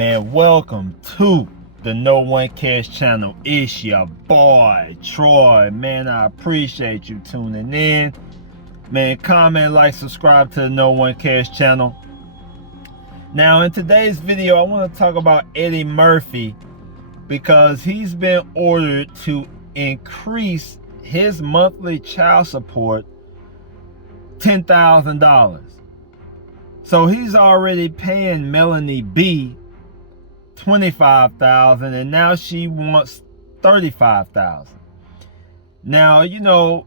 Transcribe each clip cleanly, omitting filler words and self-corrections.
Man, welcome to the KnowONEcares channel. It's your boy, Troy. Man, I appreciate you tuning in. Man, comment, like, subscribe to the KnowONEcares channel. Now, in today's video, I want to talk about Eddie Murphy because he's been ordered to increase his monthly child support $10,000. So he's already paying Mel B $25,000, and now she wants $35,000. Now, you know,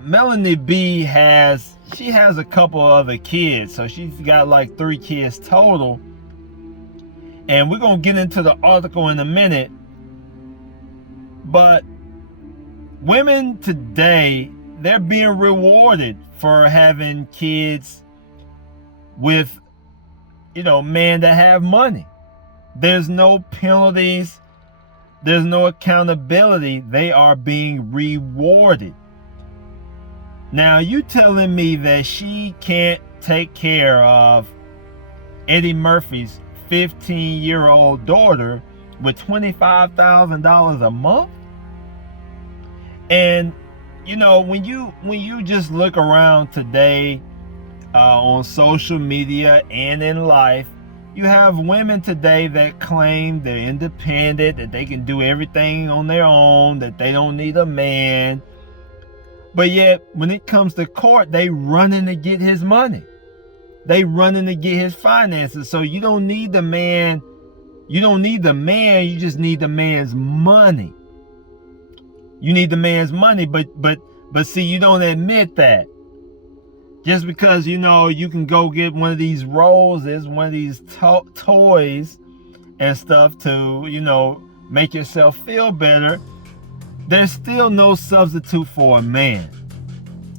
Mel B has a couple other kids, so she's got like 3 kids total. And we're gonna get into the article in a minute. But women today, they're being rewarded for having kids with, you know, men that have money. There's no penalties. There's no accountability. They are being rewarded. Now, you telling me that she can't take care of Eddie Murphy's 15-year-old daughter with $25,000 a month? And, you know, when you just look around today on social media and in life, you have women today that claim they're independent, that they can do everything on their own, that they don't need a man. But yet, when it comes to court, they running to get his money. They running to get his finances. So you don't need the man. You don't need the man. You just need the man's money. You need the man's money, but see, you don't admit that. Just because, you know, you can go get one of these roses, one of these toys and stuff to, you know, make yourself feel better, there's still no substitute for a man.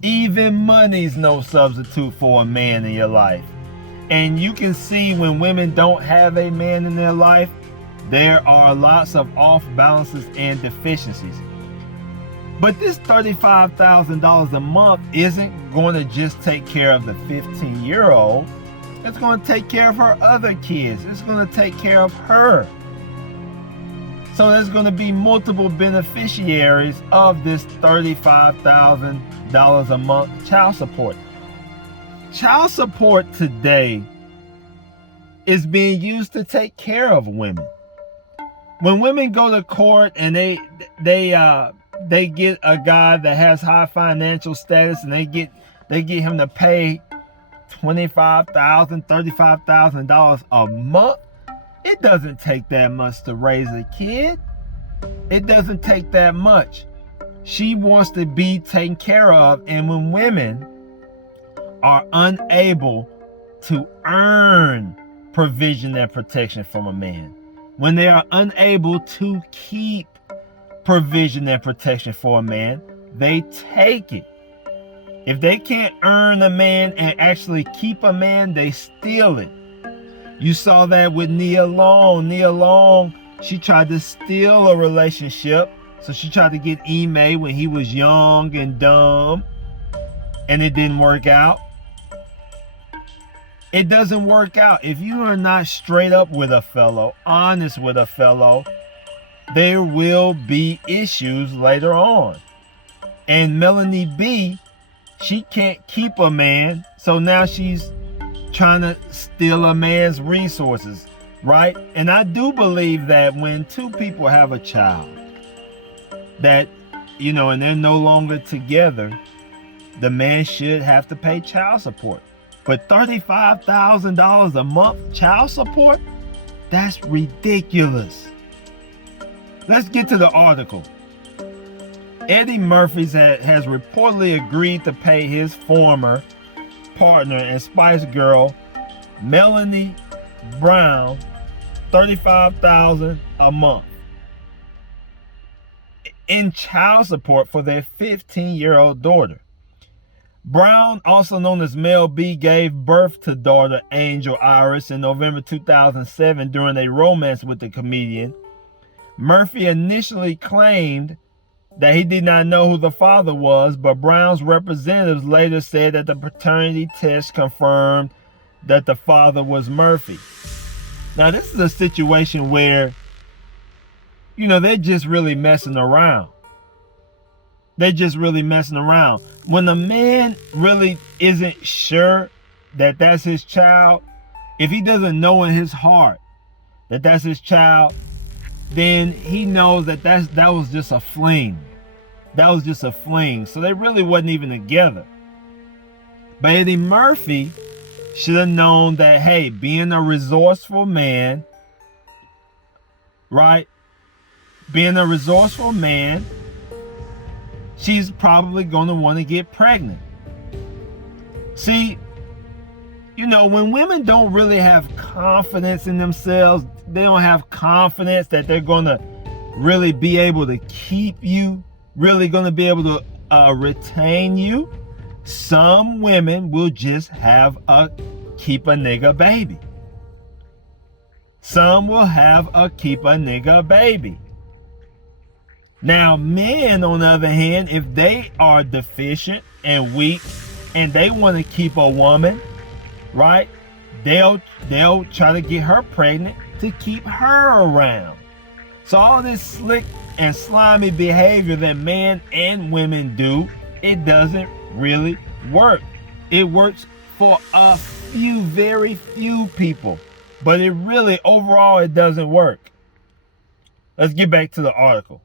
Even money's no substitute for a man in your life. And you can see when women don't have a man in their life, there are lots of off balances and deficiencies. But this $35,000 a month isn't going to just take care of the 15-year-old. It's going to take care of her other kids. It's going to take care of her. So there's going to be multiple beneficiaries of this $35,000 a month child support. Child support today is being used to take care of women. When women go to court and they get a guy that has high financial status, and they get him to pay $25,000, $35,000 a month. It doesn't take that much to raise a kid. It doesn't take that much. She wants to be taken care of, and when women are unable to earn provision and protection from a man, when they are unable to keep provision and protection for a man, they take it. If they can't earn a man and actually keep a man, they steal it. You saw that with Nia Long. Nia Long, she tried to steal a relationship. So she tried to get Ime when he was young and dumb, and it didn't work out. It doesn't work out. If you are not straight up with a fellow, honest with a fellow, there will be issues later on. And Mel B, she can't keep a man, so now she's trying to steal a man's resources, right? And I do believe that when two people have a child, that, you know, and they're no longer together, the man should have to pay child support. But $35,000 a month child support? That's ridiculous. Let's get to the article. Eddie Murphy has reportedly agreed to pay his former partner and Spice Girl, Melanie Brown, $35,000 a month in child support for their 15-year-old daughter. Brown, also known as Mel B, gave birth to daughter Angel Iris in November 2007 during a romance with the comedian. Murphy initially claimed that he did not know who the father was, but Brown's representatives later said that the paternity test confirmed that the father was Murphy. Now, this is a situation where, they're just really messing around. They're just really messing around. When a man really isn't sure that that's his child, if he doesn't know in his heart that that's his child, then he knows that that was just a fling. That was just a fling. So they really wasn't even together. But Eddie Murphy should have known that, hey, being a resourceful man, right? Being a resourceful man, she's probably going to want to get pregnant. See, when women don't really have confidence in themselves, they don't have confidence that they're going to really be able to keep you, really going to be able to retain you, some women will just have a keep a nigga baby. Some will have a keep a nigga baby. Now, men, on the other hand, if they are deficient and weak and they want to keep a woman, right, they'll try to get her pregnant to keep her around. So all this slick and slimy behavior that men and women do, it doesn't really work. It works for a few, very few people, but it really, overall, it doesn't work. Let's get back to the article.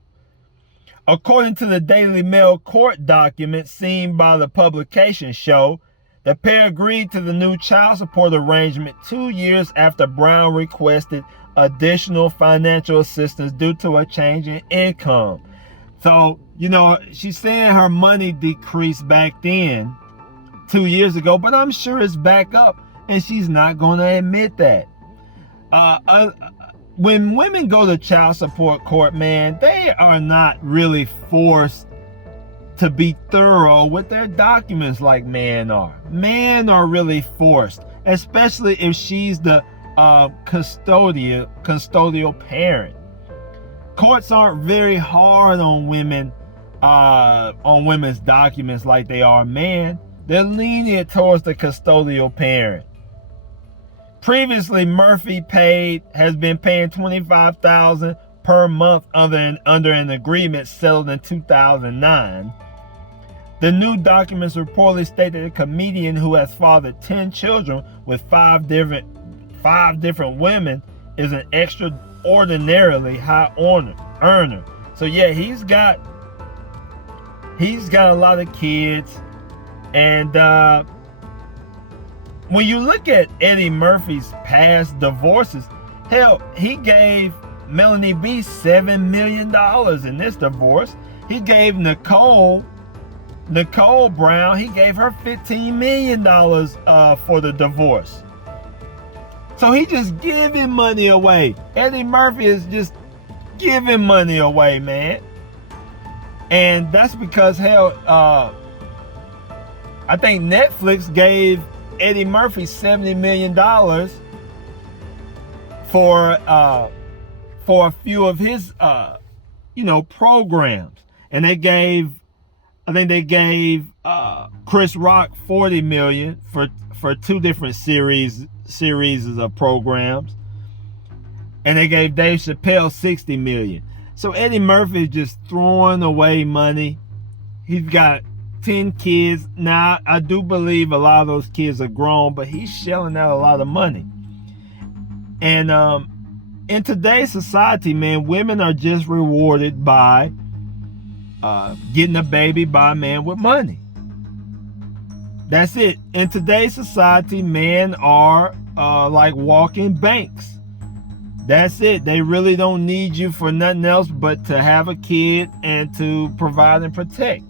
According to the Daily Mail court documents seen by the publication show, the pair agreed to the new child support arrangement 2 years after Brown requested additional financial assistance due to a change in income. So, she's saying her money decreased back then 2 years ago, but I'm sure it's back up, and she's not going to admit that. When women go to child support court, man, they are not really forced to be thorough with their documents like men are. Men are really forced, especially if she's the custodial parent. Courts aren't very hard on women, on women's documents like they are men. They're lenient towards the custodial parent. Previously, Murphy has been paying $25,000 per month under an agreement settled in 2009. The new documents reportedly state that a comedian who has fathered 10 children with five different women is an extraordinarily high earner. So yeah, he's got a lot of kids, and when you look at Eddie Murphy's past divorces, hell, he gave Melanie B $7 million in this divorce. He gave Nicole Brown, he gave her $15 million for the divorce. So he just giving money away. Eddie Murphy is just giving money away, man. And that's because, hell, I think Netflix gave Eddie Murphy $70 million for a few of his programs, and I think they gave Chris Rock $40 million for two different series of programs, and they gave Dave Chappelle $60 million. So Eddie Murphy is just throwing away money. He's got 10 kids. Now, I do believe a lot of those kids are grown, but he's shelling out a lot of money. And in today's society, man, women are just rewarded by getting a baby by a man with money. That's it. In today's society, men are like walking banks. That's it. They really don't need you for nothing else but to have a kid and to provide and protect.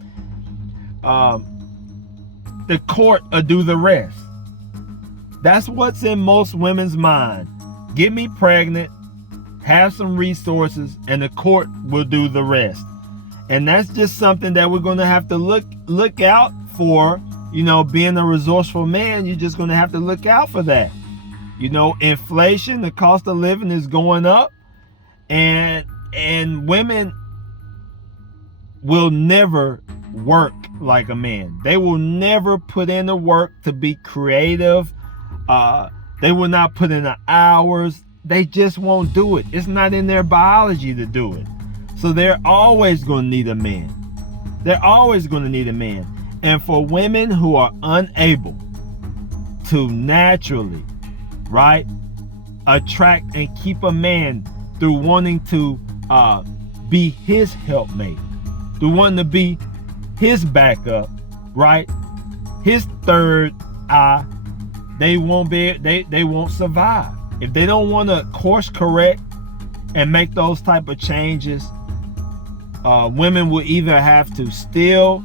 The court will do the rest. That's what's in most women's mind. Get me pregnant, have some resources, and the court will do the rest. And that's just something that we're going to have to look out for. Being a resourceful man, you're just going to have to look out for that. Inflation, the cost of living is going up, and women will never work like a man. They will never put in the work to be creative. They will not put in the hours. they just won't do it. It's not in their biology to do it. So they're always going to need a man. They're always going to need a man. And for women who are unable to naturally, right, attract and keep a man through wanting to be his helpmate, through wanting to be his backup, right, his third eye, they won't survive. If they don't want to course correct and make those type of changes, women will either have to steal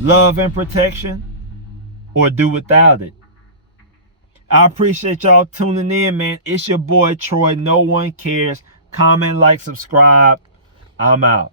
love and protection or do without it. I appreciate y'all tuning in, man. It's your boy Troy. No one cares. Comment, like, subscribe. I'm out.